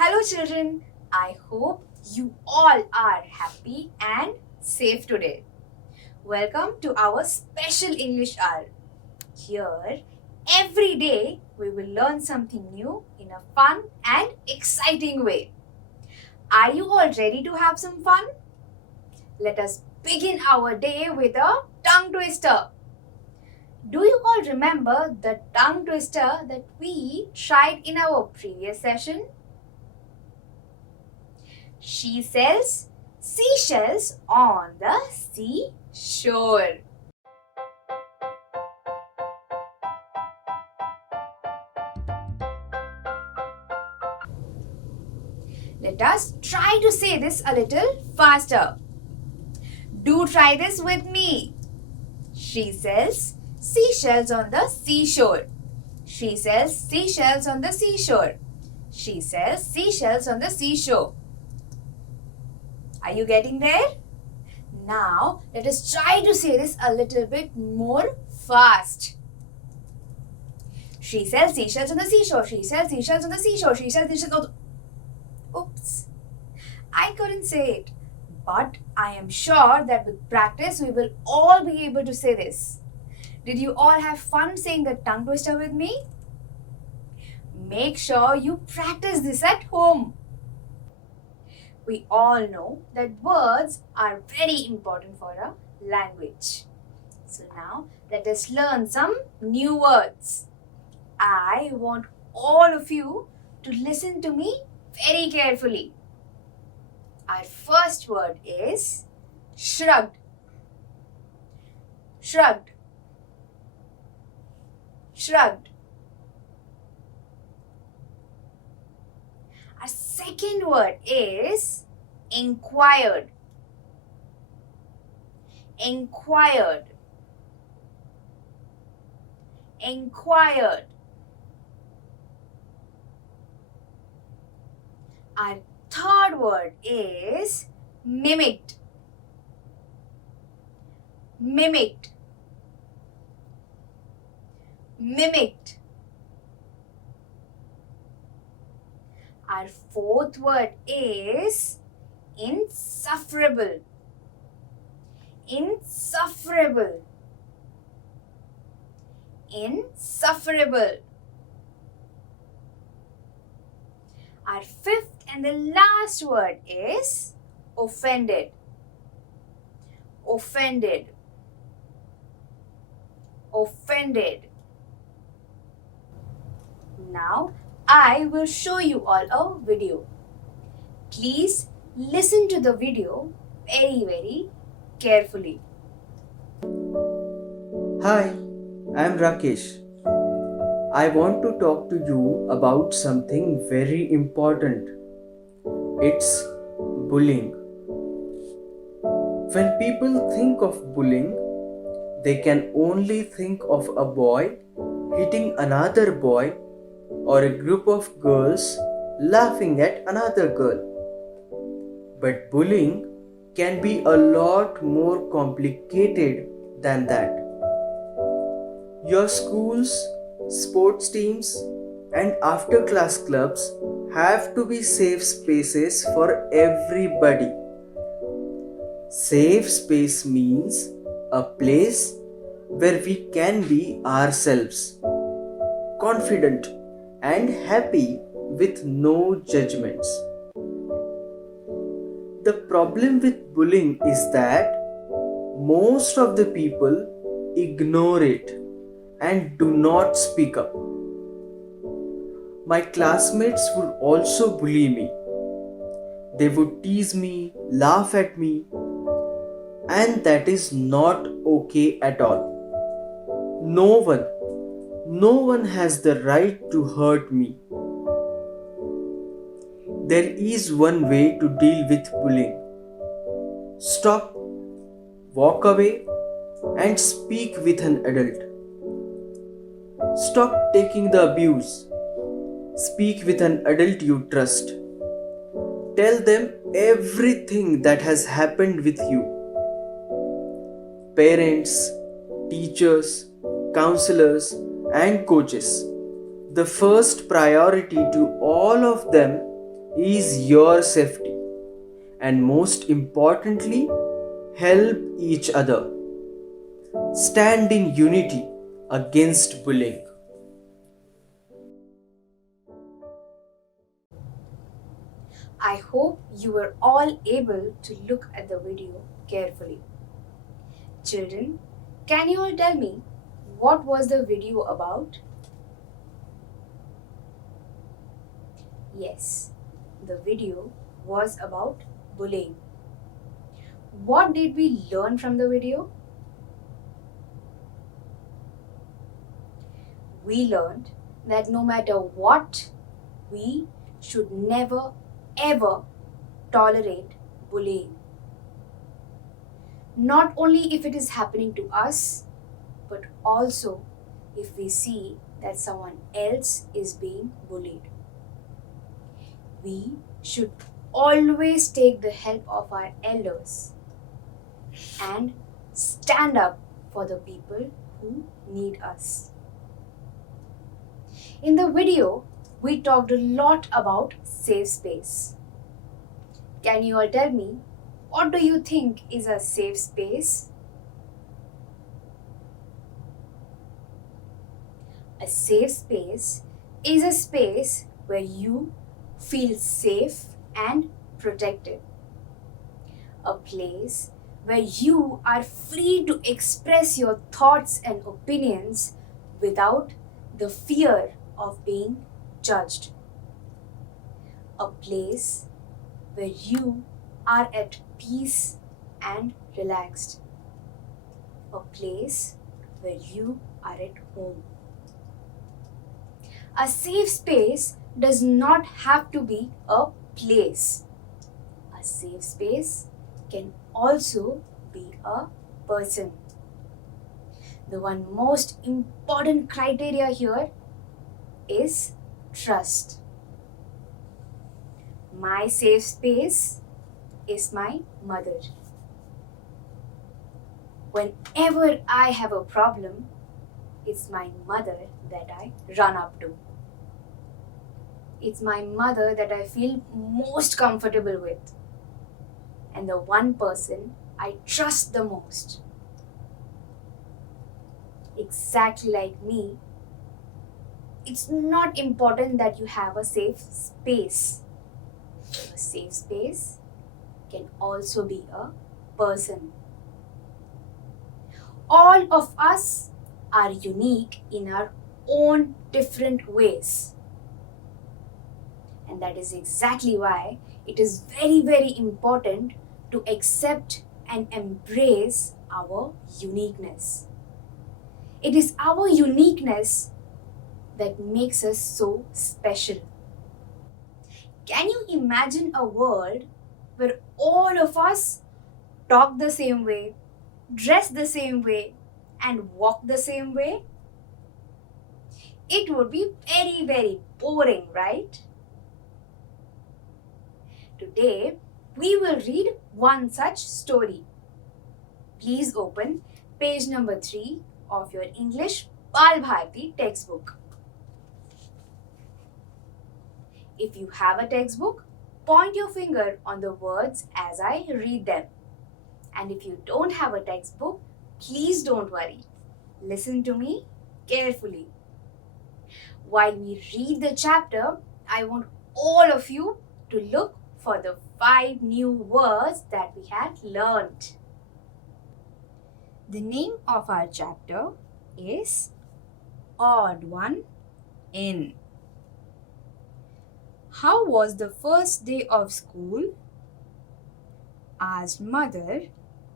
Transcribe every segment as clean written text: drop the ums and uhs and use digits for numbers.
Hello children, I hope you all are happy and safe today. Welcome to our special English hour. Here, every day we will learn something new in a fun and exciting way. Are you all ready to have some fun? Let us begin our day with a tongue twister. Do you all remember the tongue twister that we tried in our previous session? She sells seashells on the seashore. Let us try to say this a little faster. Do try this with me. She sells seashells on the seashore. She sells seashells on the seashore. She sells seashells on the seashore. Are you getting there? Now, let us try to say this a little bit more fast. She sells seashells on the seashore. She sells seashells on the seashore. She sells seashells on the... Oops. I couldn't say it. But I am sure that with practice, we will all be able to say this. Did you all have fun saying the tongue twister with me? Make sure you practice this at home. We all know that words are very important for a language. So now let us learn some new words. I want all of you to listen to me very carefully. Our first word is shrugged. Shrugged. Shrugged. Our second word is inquired. Inquired. Inquired. Our third word is mimicked. Mimicked. Mimicked. Our fourth word is insufferable. Insufferable. Insufferable. Our fifth and the last word is offended. Offended. Offended. Now, I will show you all a video. Please listen to the video very carefully. Hi, I am Rakesh. I want to talk to you about something very important. It's bullying. When people think of bullying, they can only think of a boy hitting another boy or a group of girls laughing at another girl. But bullying can be a lot more complicated than that. Your schools, sports teams, and after class clubs have to be safe spaces for everybody. Safe space means a place where we can be ourselves, confident and happy with no judgments. The problem with bullying is that most of the people ignore it and do not speak up. My classmates would also bully me. They would tease me, laugh at me, and that is not okay at all. No one, no one has the right to hurt me. There is one way to deal with bullying. Stop, walk away, and speak with an adult. Stop taking the abuse. Speak with an adult you trust. Tell them everything that has happened with you. Parents, teachers, counselors, and coaches. The first priority to all of them is your safety. And most importantly, help each other. Stand in unity against bullying. I hope you were all able to look at the video carefully. Children, can you all tell me what was the video about? Yes, the video was about bullying. What did we learn from the video? We learned that no matter what, we should never ever tolerate bullying. Not only if it is happening to us, but also if we see that someone else is being bullied. We should always take the help of our elders and stand up for the people who need us. In the video, we talked a lot about safe space. Can you all tell me, what do you think is a safe space? A safe space is a space where you feel safe and protected. A place where you are free to express your thoughts and opinions without the fear of being judged. A place where you are at peace and relaxed. A place where you are at home. A safe space does not have to be a place. A safe space can also be a person. The one most important criteria here is trust. My safe space is my mother. Whenever I have a problem, it's my mother that I run up to. It's my mother that I feel most comfortable with, and the one person I trust the most. Exactly like me, it's not important that you have a safe space. A safe space can also be a person. All of us are unique in our own different ways. And that is exactly why it is very, very important to accept and embrace our uniqueness. It is our uniqueness that makes us so special. Can you imagine a world where all of us talk the same way, dress the same way, and walk the same way? It would be very, very boring, right? Today, we will read one such story. Please open page number 3 of your English Balbharati textbook. If you have a textbook, point your finger on the words as I read them. And if you don't have a textbook, please don't worry. Listen to me carefully. While we read the chapter, I want all of you to look for the 5 new words that we had learned. The name of our chapter is Odd One In. How was the first day of school? asked Mother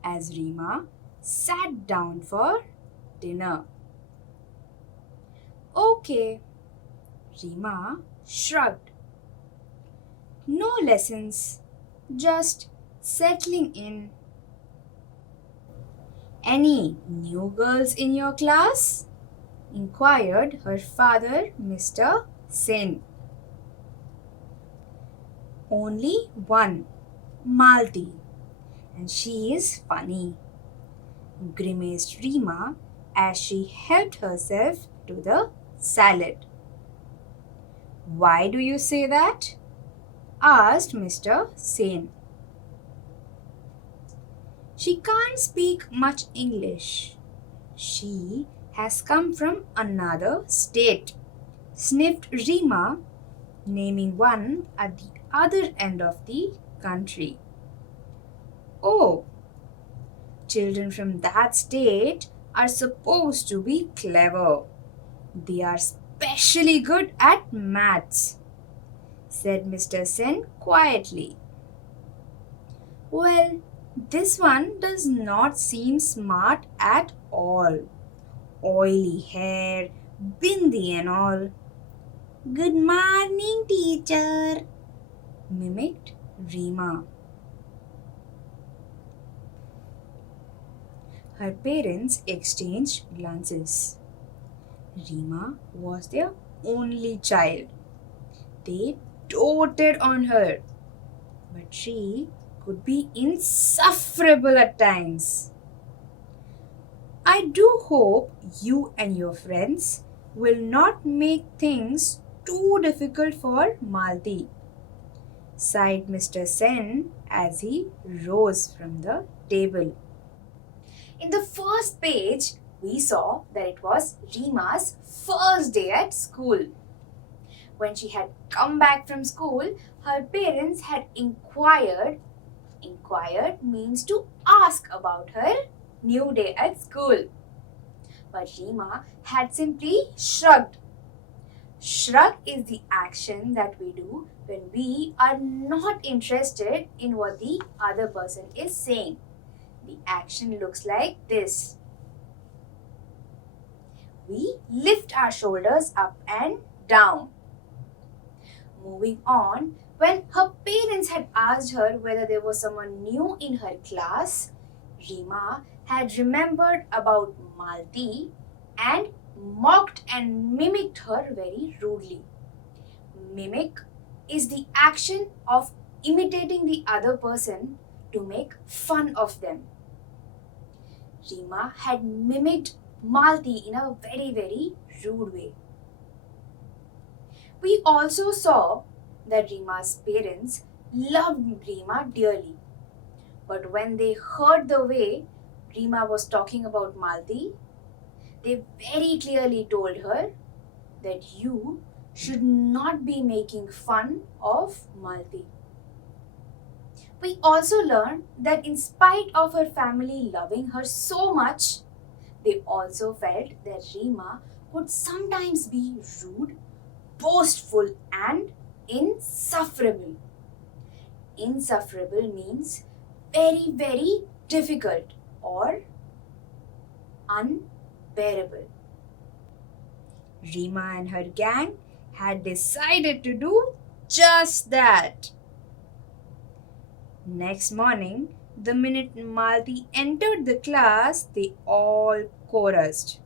as Rima sat down for dinner. Okay, Rima shrugged. No lessons, just settling in. Any new girls in your class? Inquired her father, Mr. Sen. Only one, Malti, and she is funny, grimaced Rima as she helped herself to the salad. Why do you say that? Asked Mr. Sen. She can't speak much English. She has come from another state, sniffed Rima, naming one at the other end of the country. Oh, children from that state are supposed to be clever. They are specially good at maths, said Mr. Sen quietly. Well, this one does not seem smart at all. Oily hair, bindi and all. Good morning, teacher, mimicked Rima. Her parents exchanged glances. Rima was their only child. They doted on her, but she could be insufferable at times. I do hope you and your friends will not make things too difficult for Malti, sighed Mr. Sen as he rose from the table. In the first page, we saw that it was Rima's first day at school. When she had come back from school, her parents had inquired. Inquired means to ask about her new day at school. But Rima had simply shrugged. Shrug is the action that we do when we are not interested in what the other person is saying. The action looks like this. We lift our shoulders up and down. Moving on, when her parents had asked her whether there was someone new in her class, Rima had remembered about Malti and mocked and mimicked her very rudely. Mimic is the action of imitating the other person to make fun of them. Rima had mimicked Malti in a very rude way. We also saw that Rima's parents loved Rima dearly. But when they heard the way Rima was talking about Malti, they very clearly told her that you should not be making fun of Malti. We also learned that in spite of her family loving her so much, they also felt that Rima could sometimes be rude, boastful, and insufferable. Insufferable means very difficult or unbearable. Rima and her gang had decided to do just that. Next morning, the minute Malti entered the class, they all chorused,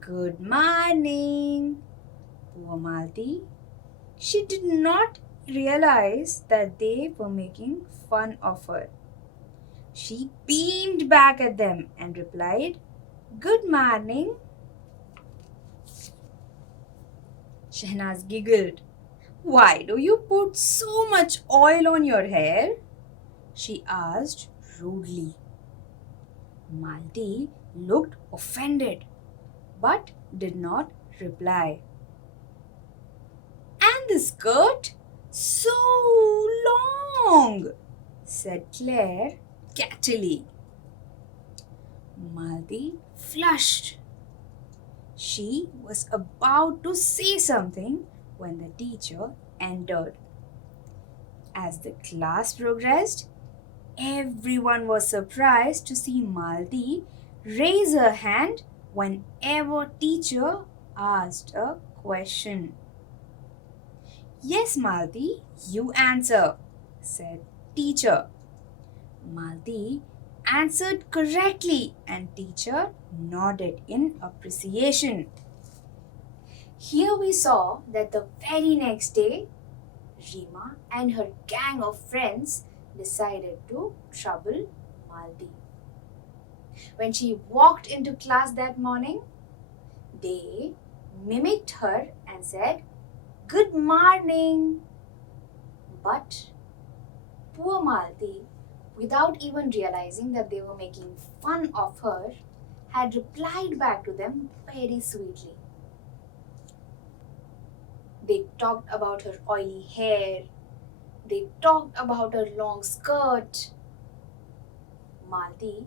Good morning. Poor Malti. She did not realize that they were making fun of her. She beamed back at them and replied, Good morning. Shehnaz giggled. Why do you put so much oil on your hair? She asked rudely. Malti looked offended but did not reply. And the skirt? So long, said Claire catchily. Malti flushed. She was about to say something when the teacher entered. As the class progressed, Everyone was surprised to see Malti raise her hand whenever teacher asked a question. Yes, Malti, you answer, said teacher. Malti answered correctly and teacher nodded in appreciation. Here we saw that the very next day, Rima and her gang of friends decided to trouble Malti. When she walked into class that morning, they mimicked her and said, "Good morning." But poor Malti, without even realizing that they were making fun of her, had replied back to them very sweetly. They talked about her oily hair. They talked about her long skirt. Malti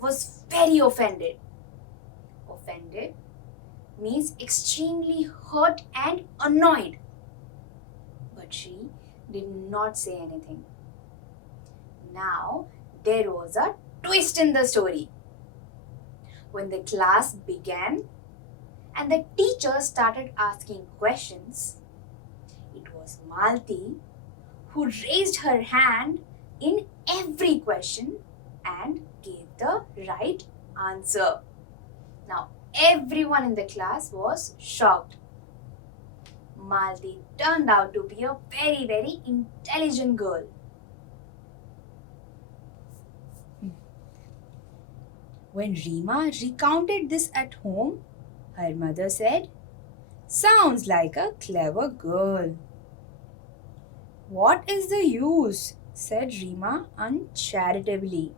was very offended. Offended means extremely hurt and annoyed. But she did not say anything. Now there was a twist in the story. When the class began and the teacher started asking questions, it was Malti who raised her hand in every question and gave the right answer. Now everyone in the class was shocked. Malti turned out to be a very, very intelligent girl. When Rima recounted this at home, her mother said, "Sounds like a clever girl." "What is the use?" said Rima uncharitably.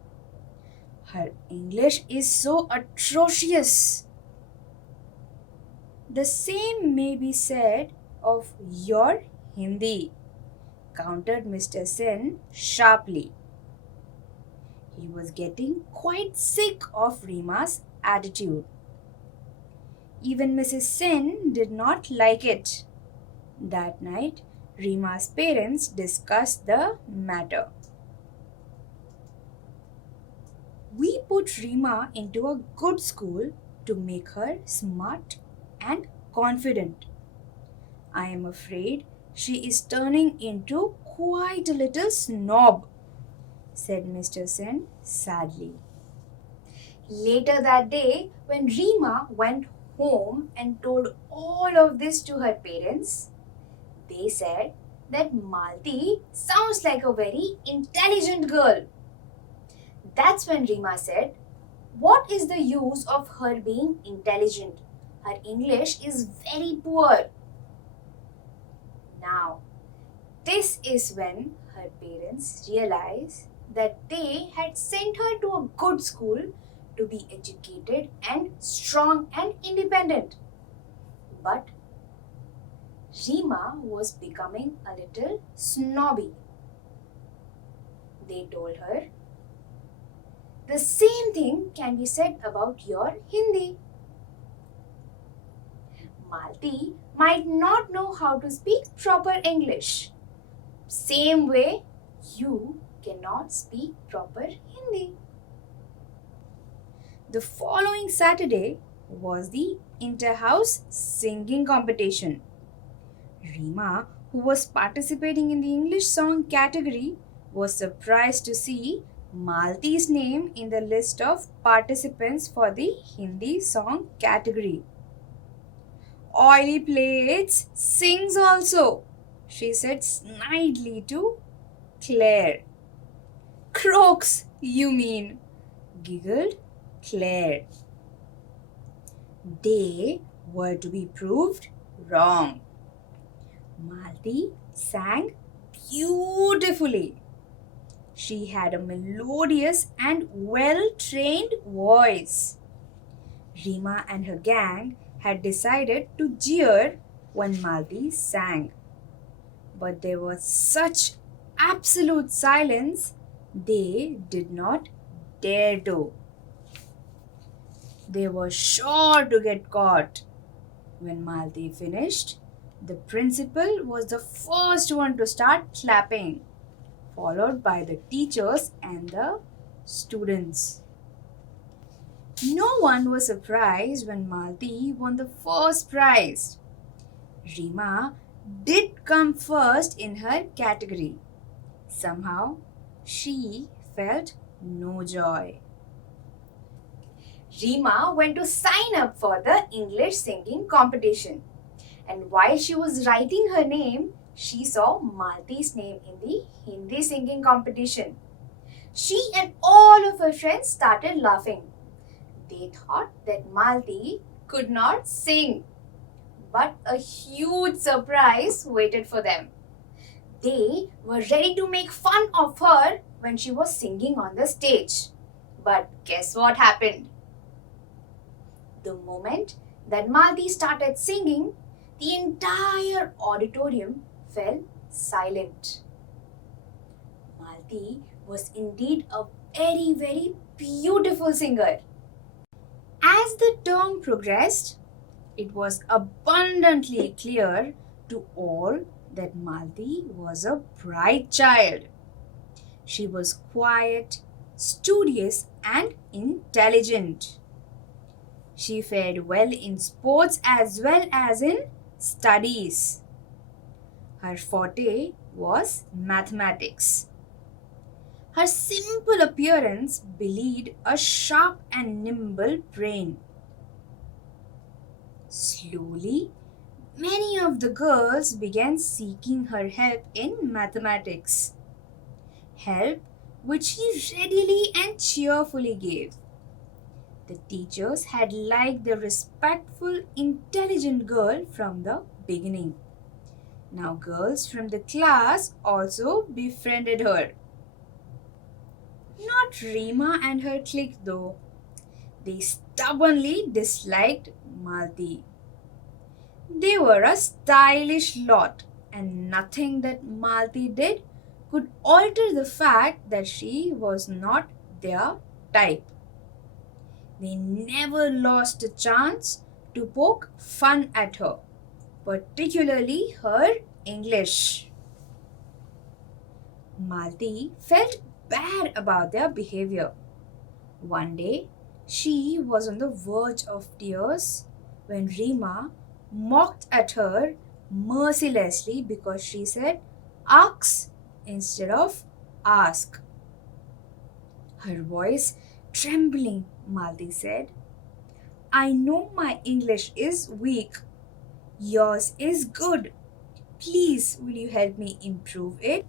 "Her English is so atrocious." "The same may be said of your Hindi," countered Mr. Sen sharply. He was getting quite sick of Rima's attitude. Even Mrs. Sen did not like it. That night, Rima's parents discussed the matter. "We put Rima into a good school to make her smart and confident. I am afraid she is turning into quite a little snob," said Mr. Sen sadly. Later that day, when Rima went home and told all of this to her parents, they said that Malti sounds like a very intelligent girl. That's when Rima said, "What is the use of her being intelligent? Her English is very poor." Now, this is when her parents realized that they had sent her to a good school to be educated and strong and independent. But Rima was becoming a little snobby. They told her, "The same thing can be said about your Hindi. Malti might not know how to speak proper English. Same way, you cannot speak proper Hindi." The following Saturday was the inter-house singing competition. Rima, who was participating in the English song category, was surprised to see Malti's name in the list of participants for the Hindi song category. "Oily plates sings also," she said snidely to Claire. "Croaks, you mean," giggled Claire. They were to be proved wrong. Malti sang beautifully. She had a melodious and well-trained voice. Rima and her gang had decided to jeer when Malti sang. But there was such absolute silence, they did not dare to. They were sure to get caught. When Malti finished, the principal was the first one to start clapping. followed by the teachers and the students. No one was surprised when Malti won the first prize. Rima did come first in her category. Somehow, she felt no joy. Rima went to sign up for the English singing competition. And while she was writing her name, she saw Malti's name in the Hindi singing competition. She and all of her friends started laughing. They thought that Malti could not sing. But a huge surprise waited for them. They were ready to make fun of her when she was singing on the stage. But guess what happened? The moment that Malti started singing, the entire auditorium fell silent. Malti was indeed a very, very beautiful singer. As the term progressed, it was abundantly clear to all that Malti was a bright child. She was quiet, studious, and intelligent. She fared well in sports as well as in studies. Her forte was mathematics. Her simple appearance belied a sharp and nimble brain. Slowly, many of the girls began seeking her help in mathematics. Help which she readily and cheerfully gave. The teachers had liked the respectful, intelligent girl from the beginning. Now, girls from the class also befriended her. Not Rima and her clique, though. They stubbornly disliked Malti. They were a stylish lot, and nothing that Malti did could alter the fact that she was not their type. They never lost a chance to poke fun at her, particularly her English. Malti felt bad about their behavior. One day, she was on the verge of tears when Rima mocked at her mercilessly because she said ask instead of ask. Her voice trembling, Malti said, I know my English is weak. Yours is good. Please, will you help me improve it?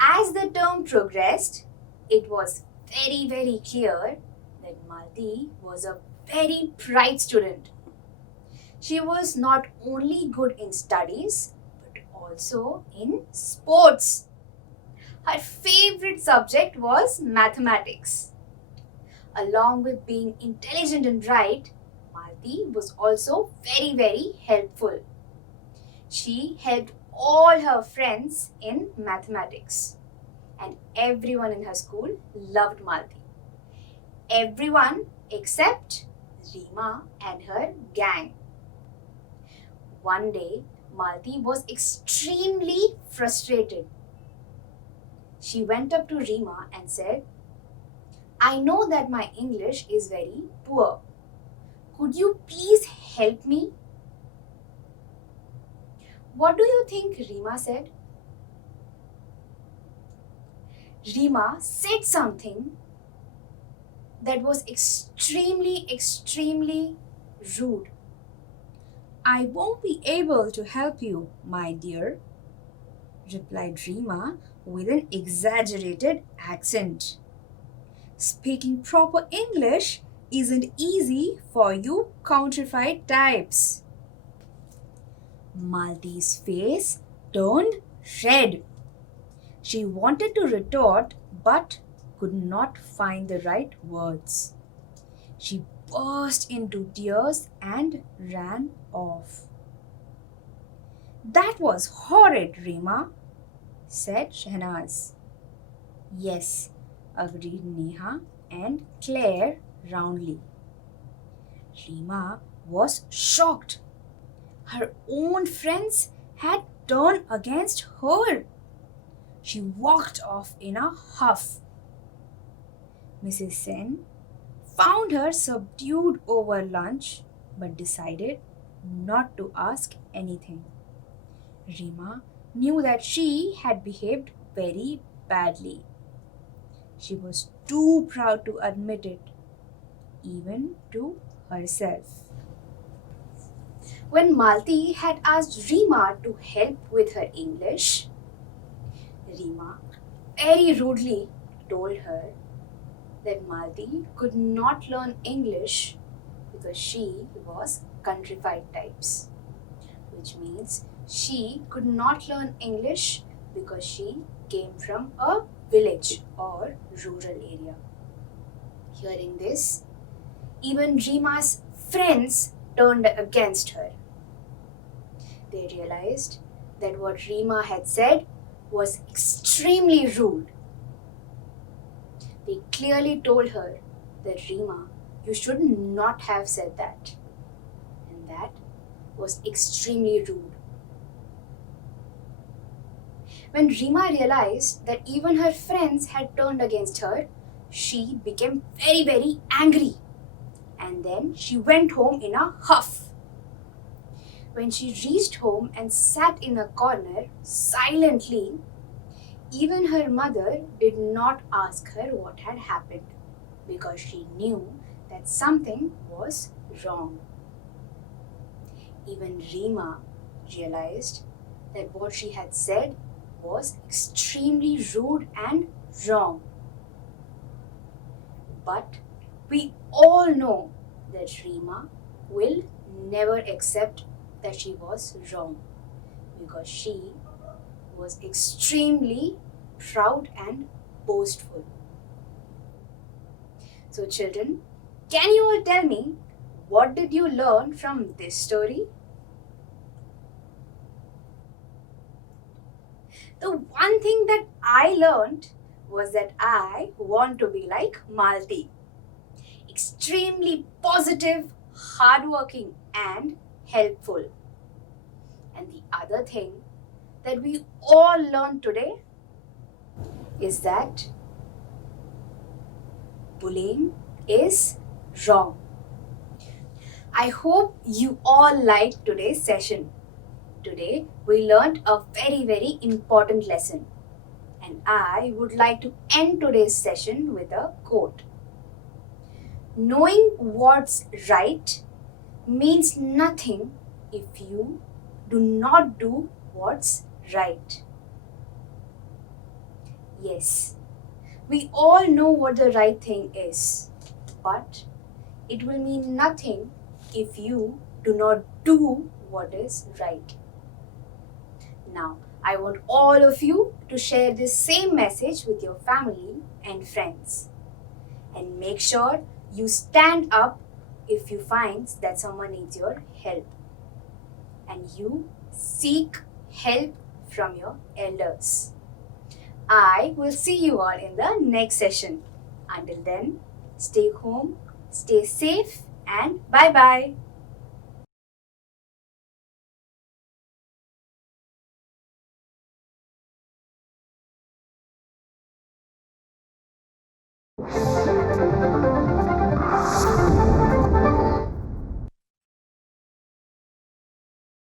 As the term progressed, it was very, very clear that Malti was a very bright student. She was not only good in studies, but also in sports. Her favorite subject was mathematics. Along with being intelligent and bright, Malti was also very, very helpful. She helped all her friends in mathematics, and everyone in her school loved Malti. Everyone except Rima and her gang. One day, Malti was extremely frustrated. She went up to Rima and said, I know that my English is very poor. Could you please help me? What do you think Rima said? Rima said something that was extremely, extremely rude. I won't be able to help you, my dear, replied Rima with an exaggerated accent. Speaking proper English isn't easy for you countrified types. Malti's face turned red. She wanted to retort but could not find the right words. She burst into tears and ran off. That was horrid, Rima, said Shehnaz. Yes, agreed Neha and Claire roundly. Rima was shocked. Her own friends had turned against her. she walked off in a huff. Mrs. Sen found her subdued over lunch but decided not to ask anything. Rima knew that she had behaved very badly. She was too proud to admit it, even to herself. When Malti had asked Rima to help with her English, Rima very rudely told her that Malti could not learn English because she was countrified types, which means she could not learn English because she came from a village or rural area. Hearing this, even Rima's friends turned against her. They realized that what Rima had said was extremely rude. They clearly told her that Rima, you should not have said that. And that was extremely rude. When Rima realized that even her friends had turned against her, she became very, very angry. And then she went home in a huff. When she reached home and sat in a corner silently, even her mother did not ask her what had happened because she knew that something was wrong. Even Rima realized that what she had said was extremely rude and wrong. But we all know that Rima will never accept that she was wrong because she was extremely proud and boastful. So children, can you all tell me what did you learn from this story? The one thing that I learned was that I want to be like Malti. Extremely positive, hardworking and helpful. And the other thing that we all learned today is that bullying is wrong. I hope you all liked today's session. Today we learned a very, very important lesson. And I would like to end today's session with a quote. Knowing what's right means nothing if you do not do what's right. Yes, we all know what the right thing is, but it will mean nothing if you do not do what is right. Now, I want all of you to share this same message with your family and friends. And make sure you stand up if you find that someone needs your help. And you seek help from your elders. I will see you all in the next session. Until then, stay home, stay safe, and bye-bye.